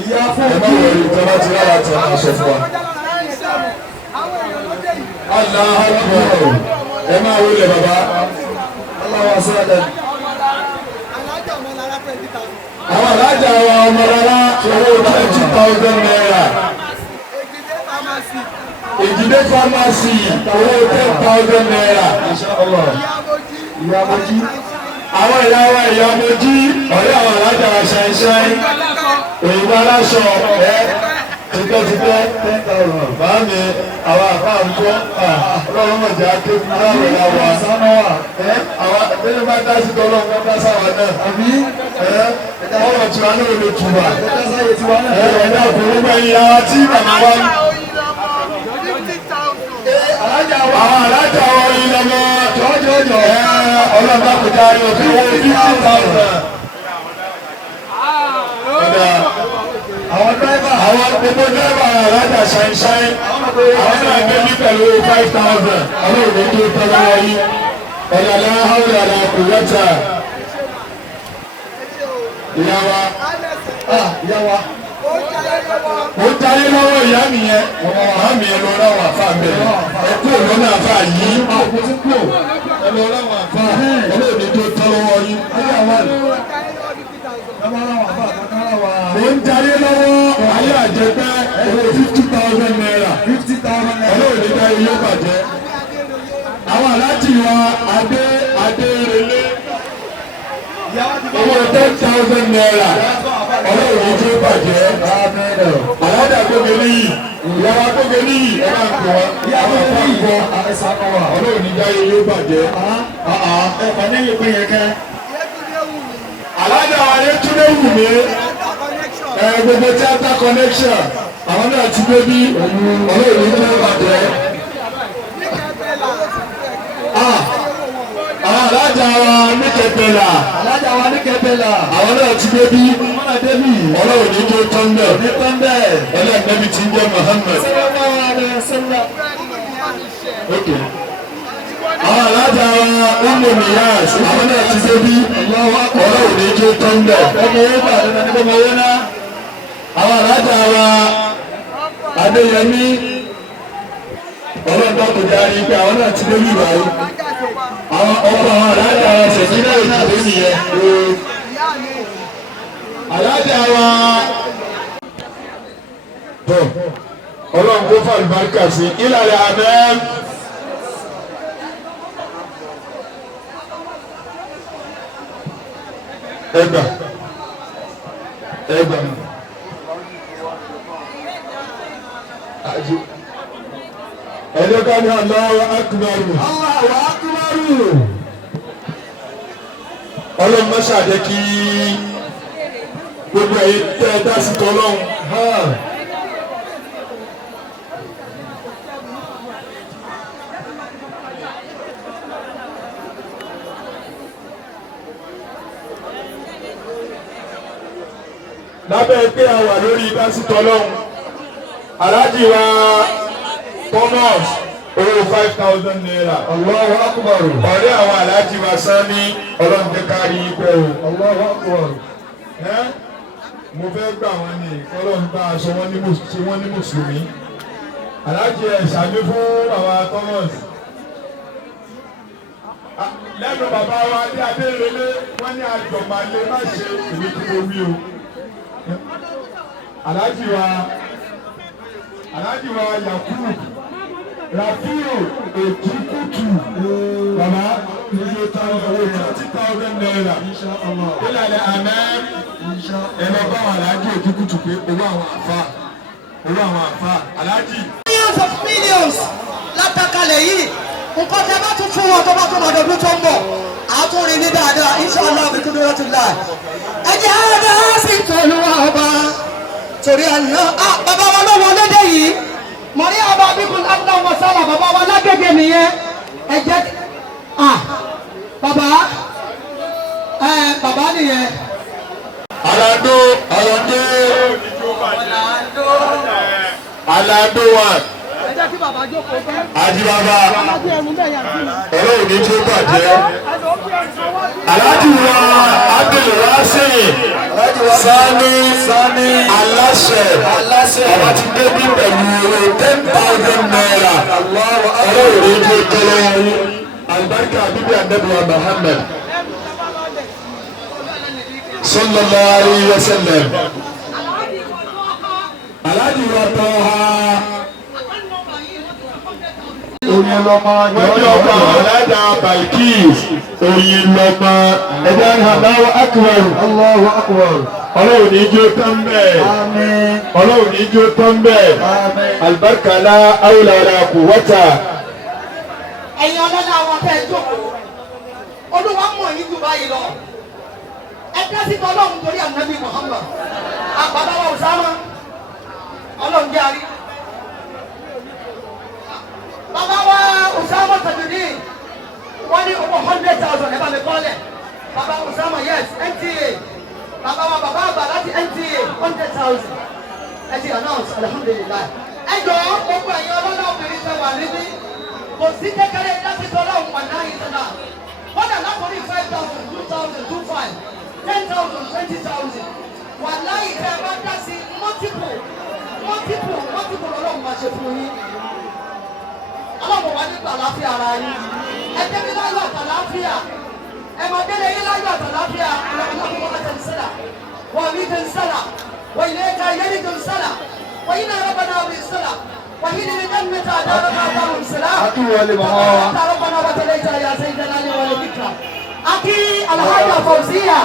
ìyá fún ọmọ wọlé ìjọba ti rárá tí wọn sọ fún wa. Allahu Akbar ẹ máa wọlé bàbá aláwọ sọ́dọ̀. àwọn alájà wa ọmọ rárá owó 20,000 naira. Èjìdé pharmacy owó 10,000 naira. Ìyá Mojí. Àwọn ìyá wa ìyá Mojí ọ̀rẹ́ àwọn alájà wa ṣáínṣáín. Òyìnbó aláṣọ tipẹ́tipẹ́ 10,000. Báàmì àwọn àbá àǹkọ́ ọlọ́run mọ̀já kéwì láwọn ìlà wa. Àwọn ẹgbẹ́ bá dá sí tọ́lọ́ wọn dá sáwà náà. Ọ̀rọ̀ tí wọn náà lè tùbà. Ẹ̀dá òkúrú gbẹ̀yìn ara tí màmá wa ń. Àwọn alájà wa yìí lọ́mọ jọjọjọ ọlọ́dà kò dá yọ bí wọ́n 50,000. Àwọn dráìbà àwọn gbogbo dráìbà alájà ṣáínṣáín àwọn náà gbé ní pẹ̀lú 5,000. Ọlọ́run ní kí ó tọ́ lọ́wọ́ yìí. Ọ̀dàlá Háwùlà là kò wọ́tà. Ìyá wa. Ó jayé lọ́wọ́ ìyá mi yẹn, màmá mi yẹn lọ ráwọn àfa bẹ̀rẹ̀. Ẹ kú òun náà àfa yìí. Ẹ lọ ráwọn àfa. Ọlọ́ọ̀ni tó tọ́ lọ́wọ́ yín. Mo ń jayé lọ́wọ́ ayé àjẹpẹ́ owó 50,000 naira. Ọlọ́ọ̀ni dá iye bàjẹ́. Àwọn aláàjì wa Adérelé. Owó 10,000 naira. Ọlọ́run tó bàjẹ́. Àlàdà gbogbo níyì. Ìyàwó gbogbo níyì. Ẹ máa ń pè wá. Ìyàwó gbogbo níyì. Ọlọ́run ní dáyé yóò bàjẹ́. Ẹ̀fọ́ ní ìpín yẹn kẹ́. Àlàdà Ayétúndé wù mí. Gbogbo theatre connection. Àwọn náà ti gbé bí. Ọlọ́run tó bàjẹ́. Alájà wa ní Kẹ̀pẹ̀là. Àwọn náà ti gbé bí. Ọlọ́run ní tó tán bẹ́ẹ̀. Ẹlẹ́gbẹ́bí ti ń jẹ́ Muhammad. Àwọn alájà wa Umu Niyas. Àwọn náà ti gbé bí. Ọlọ́run ní tó tán bẹ́ẹ̀. Àwọn alájà wa Adéyẹmí. Ọlọ́run tó kò dárí pé àwọn náà ti gbé bí ìbáyé. Àwọn ọkọ̀ àwọn alájà wa ṣèjìlẹ̀ ìjàdé nìyẹn. Alájà wa tọ̀ Ọlọ́run kó fà lùbáríkà sí ìlàlẹ̀ àmẹ́. Ẹgbà ẹ̀dẹ́ká ní Allahu Akbar. Ọlọ́run má ṣàjẹ́ kí gbogbo ẹ̀yin tẹ́ ẹ dá sí tọ́lọ́run. Lábẹ́ pé a wà lórí dá sí tọ́lọ́run. Aláàjì wa Thomas owó 5,000 naira. Allahu Akbar. Ọ̀rẹ́ àwọn aláàjì wa Sani Ọlọ́run jẹ́ ká rí pẹ́ o. Allahu Akbar. Mo fẹ́ gbà wọ́n ní Ọlọ́run bá aṣọ wọn ní mùsùlùmí. Aláàjì ẹ̀ ṣàmì fún bàbá Thomas. Lẹ́nu bàbá wa ní Adérelé wọ́n ní àjọ̀mọ̀lé má ṣe ìwé tí mo wí o. Aláàjì wa Yakubu Rafiu Ejikutu bàbá iye táwọn owó 20,000 naira. Ìlàlẹ̀ àmẹ́ ẹ̀rọ bá wà Aláàjì Ejikutu pé owó àwọn àfa Aláàjì. Millions látàkàlẹ̀ yìí nǹkan tẹ bá tún fún wọn tó bá tún ọdọọdún tó ń bọ̀ àtúnrin ní dáadáa inshallah bí kúndùn láti là ẹ jẹ́ àádá sí tòlúwà ọba torí àná bàbá wa ló wọlé dé yìí mọ̀rí ọba bíkún adúlá mọ̀sálà bàbá wa lágége nìyẹn ẹ jẹ́ bàbá nìyẹn. Alado wa. Ajibaba ọlọ́run ní tí ó bàjẹ́. Aláàjì wa Abdulrasheed Sani aláṣẹ àwọn ti débi pẹ̀lú owó 10,000 naira ọlọ́run ní ilé tọ́lọ́ yín alibarika bíbí anabiwa Muhammad sallallahu alayhi wa sallam alhaji wa tọ́ha oyin lọ́mọ yọ̀ọ́ ọba alájà Balkis oyin lọ́mọ ẹ̀dá Allahu akbar Allahu akbar ọlọ́run ní ijó tán bẹ́ẹ̀ ọlọ́run ní ijó tán bẹ́ẹ̀ alibarika la awla wala quwwata. ẹ̀yin ọlọ́lá àwọn tẹ́ ẹ jókòó olúwa mọ̀ yín jù báyìí lọ ẹ dá sí tọ́lọ́run torí ànábì Muhammad àgbàdo wa Usama ọlọ́run jẹ́ àrí bàbá wa Usama Tajudeen wọ́n ní owó 100,000 ẹ bá mi kọ́lẹ̀ bàbá Usama yes NTA bàbá wa bàbá àgbà láti NTA 100,000 ẹ ti announce alhamdulilayi ẹ jọ gbogbo ẹ̀yin ọlọ́lá obìnrin tẹ wà níbí kò sí kékeré láti tọ́lá òun wà náà ìtọ́lá wọ́n dà lápòrí 5,000 2,000 25 10,000 20,000 wà láyé tẹ́ ẹ bá dá sí multiple ọlọ́run máa ṣe fún yín ọlọ́run wà nígbà láfíà ara yín ẹ débi láyọ̀ àtàláfíà ẹ máa délé yín láyọ̀ àtàláfíà ọlọ́run wà tẹ̀sílà wà mí tẹ̀sílà wà ilé ẹ̀ka yẹ́nì tẹ̀sílà wà yín náà rọ́bà náà tẹ̀sílà. وهي لجنة دارنا دار السلام ربنا وتليت يا سيدنا ولذكرى أكي الحاجة فوزية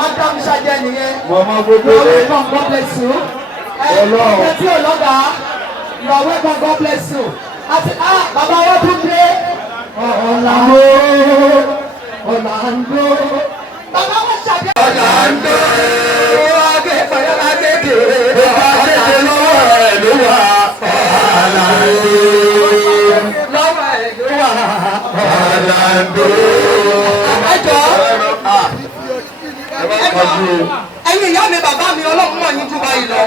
مدام شاجنية God bless you you're welcome God bless you bàbá wa tún dé Orlando bàbá wa ṣàjẹ́ Orlando ẹ̀yin ìyá mi bàbá mi ọlọ́run mọ̀ yín jù báyìí lọ.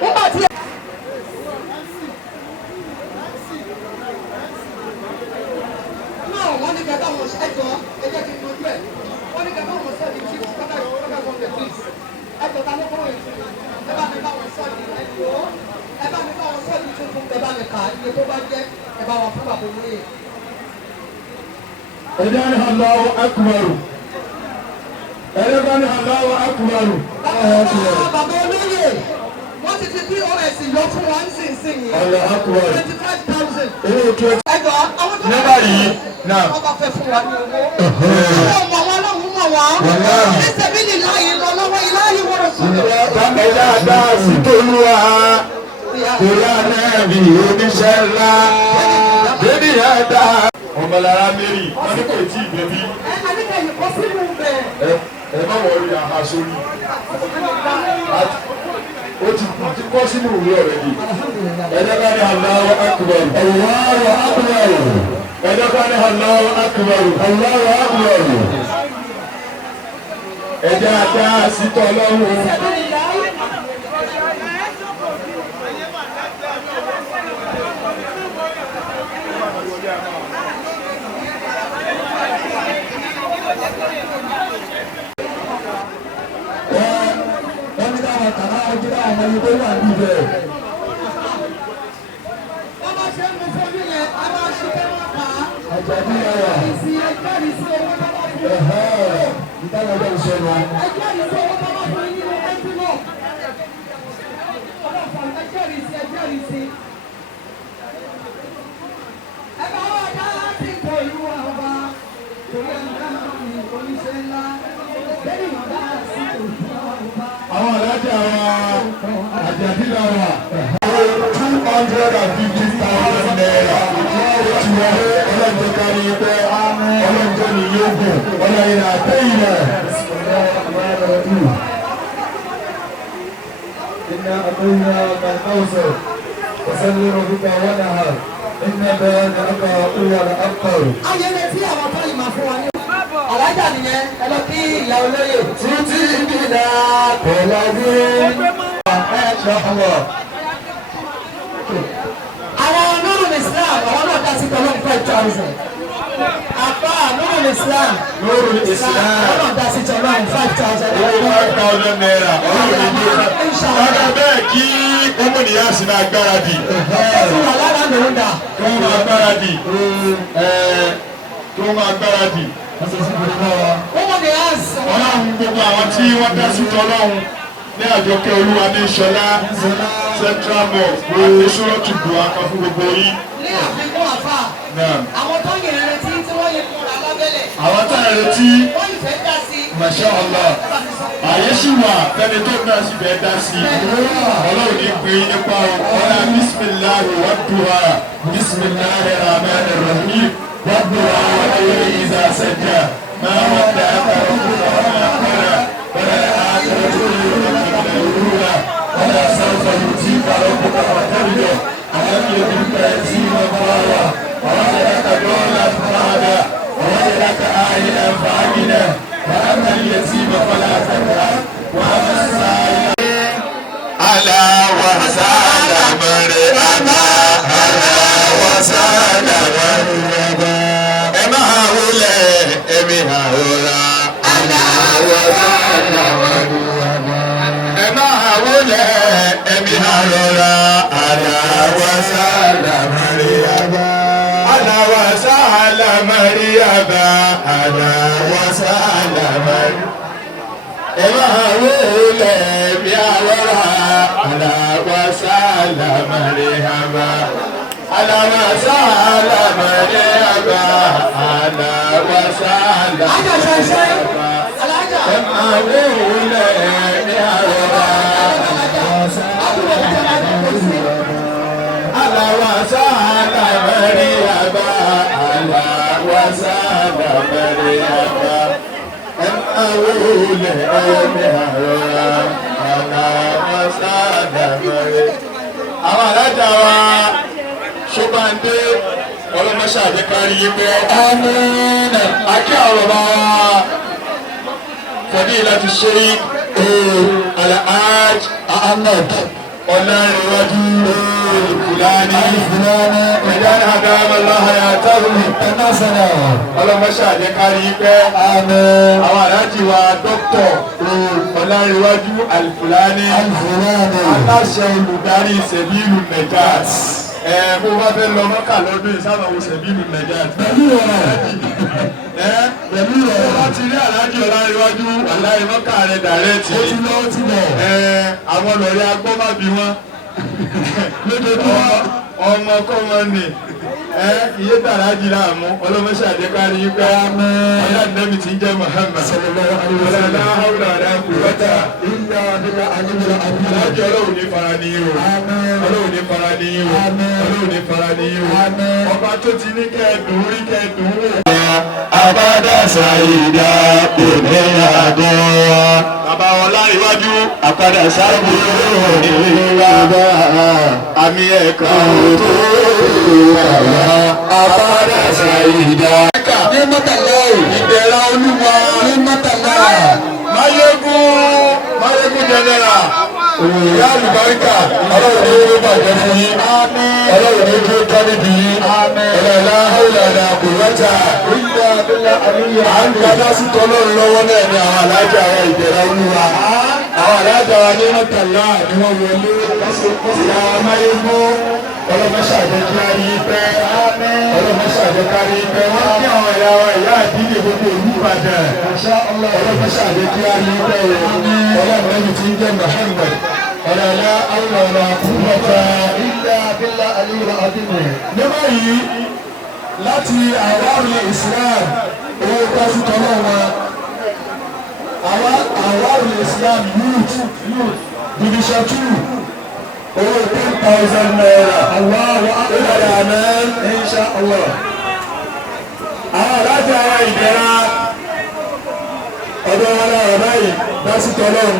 nígbà tí wọ́n ní kẹta wọn ẹjọ́ ẹjẹ́ kí n tọ́jú ẹ̀ wọ́n ní kẹta wọn sọ́ọ̀dì tí kọ́tà wọn lè fi ẹjọ́ ta ló kọ́ èso ẹ bá mi bá wọn sọ́ọ̀dì ẹjọ́ ẹ bá mi bá wọn sọ́ọ̀dì tuntun ẹ bá mi kà iye tó bá jẹ́ ẹ bá wọn fún bàbá olóyè. ẹ̀dá ni Allahu akbar ẹ̀dá ni Allahu akbar. bàbá olóyè wọ́n ti fi POS yọ fún wa nísinsìnyí. Allahu akbar 25,000. owó 20. ẹjọ́ àwọn tó nígbà yìí náà. wọ́n bá fẹ́ fún wa ní owó. ọmọ wọn lọ́hùn mọ̀ wọ́n. ẹsẹ̀ mi ní láàyè lọ lọ́wọ́ iláyè wọ́n sùn. bàbá dáadáa sí tolúwa torí ànábì oníṣẹ́ ńlá débi ẹ̀dá. ọmọlára mary wọn ní kò tí ì débi. àníkà yìí kọ́ sínú bẹ̀. ẹ má wọrí àhà sórí. ó ti kọ́ sínú ìwé ọ̀rẹ́ yìí. ẹ̀dá bá ní Allahu akbar. Allahu akbar. ẹ̀dá bá ní Allahu akbar. Allahu akbar. ẹ̀dá àdá sí tọ́lọ́run. wọ́n ní káwọn kàrá ojú káwọn ọmọ yìí tó wà níbẹ̀. wọ́n máa ṣe ń mú fún mi yẹn a máa ṣe kẹ́ wọ́n kà á. àjàdí ara. ẹgbẹ́rì sí owó tó bá fún mi. ìdájọ́ ìṣẹ́nu. ẹgbẹ́rì sí owó tó bá fún mi nínú ẹgbẹ́ ọlọ́pàá ẹgbẹ́rì sí. ẹ bá wà dá láti kọ ìlú wa ọba torí ẹni ká máa ń rìn oníṣẹ́ ńlá lẹ́yìn ìgbà sí òkú ọba. àwọn alájà wa àjàdí ara. 250,000 naira. ti wọ ọlọ́jọ́ kárí pẹ́ ọlọ́jọ́ ni yóò gùn ọlọ́yin àtẹ́yìn rẹ̀. إنا أطيناك الكوثر فصل ربك وانحر إن بيانك هو الأبتر. ayẹyẹ tí àwọn tó yìí máa fún wa ní. alájà nìyẹn ẹ lọ kí ìyá olóyè. títí ìdílé kọlọ́bí ẹ̀ṣọ́. àwọn nurul Islam àwọn náà dá sí tọ́lọ́ 5,000. àpá nurul Islam. Nurul Islam. Ọlọ́run dá sí ti Ọlọ́run 5,000. Owó 5,000 naira. Ọlọ́run ní ìjọba. Lára bẹ́ẹ̀ kí ọmọnìyàn sì máa gbáradì. Ẹ̀sùn wà lára ló ń dà. Kí wọ́n máa gbáradì. Kí wọ́n máa gbáradì. Ọmọ ni a sọ. Ọlọ́run gbogbo àwọn tí wọ́n dá sí tọ́lọ́run ní àjọkẹ́ olúwa ní ìṣọlá Central Mosque àti ṣọ́ọ̀tù bùhá kan fún gbogbo yín. Ní àfikún àfà. Àwọn tó yẹ ẹrẹtí tí wọ́n yẹ kúnra lábẹ́lẹ̀. Àwọn tá a retí. Wọ́n yìí fẹ́ dá sí. Masha Allah. Àyè sì wà fẹ́ni tó náà sì fẹ́ dá sí. Ọlọ́run ní pé nípa ọ̀la bisimilahi wa duha bisimilahi rahman rahim wa duha wa ayé ìzà sẹ́jà máa wà dá àkàrà ọ̀la kọ́ra wọ́n yà á kẹ́rẹ́ tó lè rọ̀ kọ́ra ìrúra wọ́n yà sáfà yóò tí kàrọ̀ kọ́ra wà tẹ́lẹ̀ àwọn kì í bí kẹ́rẹ́ tí wọ́n bá wà wọ́n yà ká dọ́ọ̀lá fúnra wọ́n yà ká àyè àfààní وأما اليتيم فلا تقهر وأما السائل ألا وسهل مرحبا ألا وسهل مرحبا إما هؤلاء إما هؤلاء ألا وسهل مرحبا إما هؤلاء إما هؤلاء ألا وسهل مرحبا ألا وسهل مرحبا ألا وسهل مرحبا إما هؤلاء يا ورا ألا وسهل مرحبا ألا وسهل مرحبا ألا وسهل مرحبا إما هؤلاء يا ورا ألا وسهل مرحبا ألا وسهل مرحبا أولي أمها أنا وسادمري àwọn alájà wa Ṣọ́bàndé ọlọ́mọṣẹ́ àjẹkárí yìí pé àmín àkí ọ̀rọ̀ bá wa Fadilatu Sheikh Alhaj Ahmed Ọlárẹ̀wájú Fúlàní ẹ̀dáni àdámọ́láhà yàtọ̀rọ̀ ìtẹ́násánà ọlọ́mọṣẹ́ àjẹkárí yìí pé àmín àwọn alájì wa dókítọ̀ Ọlárẹ̀wájú Alfúlàní aláṣẹ olùdarí Sẹ̀bílù Najat bó bá fẹ́ lọ mọ́kà lọ́dún ìsábàwò Sẹ̀bílù Najat pẹ̀lú ọ̀rọ̀ láti rí alájì Ọlárẹ̀wájú aláì mọ́kà rẹ̀ dàrẹ́tì àwọn lọ́rẹ́ agbọ́mábí wọn lójoojúmọ́ ọmọ kọ́mọ ni iye tààrà jì láàmú ọlọ́mọṣẹ́ àjẹkárí pé ọlá nẹ́bì tí ń jẹ́ Muhammad ọlọ́lá haúlà aláàkú wọ́tà alájọ ọlọ́run ní fara ní ihò ọlọ́run ní fara ní ihò ọlọ́run ní fara ní ihò ọba tó ti ní kẹ́ẹ̀dùn rí kẹ́ẹ̀dùn wò. Abada Saida Oníyàgọ́. Bàbá wọn láríwájú. Àpadà sáàbù ìrìnàbà. Àmì ẹ̀ka òtó ìrìnàbà. Abada Saida. Ní mọ́tàlá ìdẹ̀ra olúwa. Ní mọ́tàlá. Máyégún jẹnẹra. Ìyá àlùbáríkà. Ọlọ́run ní ó bàjẹ́ fún yín. Ọlọ́run ní kí ó tọ́ níbi yín. Ọlọ́lá ọ̀làdà kò wọ́tà. À ń gbadá sí tọ́lọ́run lọ́wọ́ náà ní àwọn alájà àwọn ìdẹ̀ra olúwa. Àwọn alájà wa ní mọ́tàlá ni wọ́n wọlé. Ìyá Máyégún. Ọlọ́mọṣẹ́ àjẹkárí pẹ́. Ọlọ́mọṣẹ́ àjẹkárí pẹ́. Wọ́n kí àwọn ìyá wa ìyá àdínlẹ̀ gbogbo Olúbàdàn. Ọlọ́mọṣẹ́ àjẹkárí pẹ́. Ọlọ́mọ ẹni tí ń jẹ́ Muhammad. Ọ̀làlá àwòrán àkúrọ̀ta ilẹ̀ abẹ́lá àlúwà àdínlẹ̀. Ní báyìí láti àwárí Islam owó pásítọ̀ náà wọn. Àwárí Islam youth division 2. owó 10,000 naira. Allahu akbar amen insha Allah. Àwọn alájà ara ìdẹ̀ra ọ̀dọ́ wọn náà báyìí dásítọ̀ lọ́run.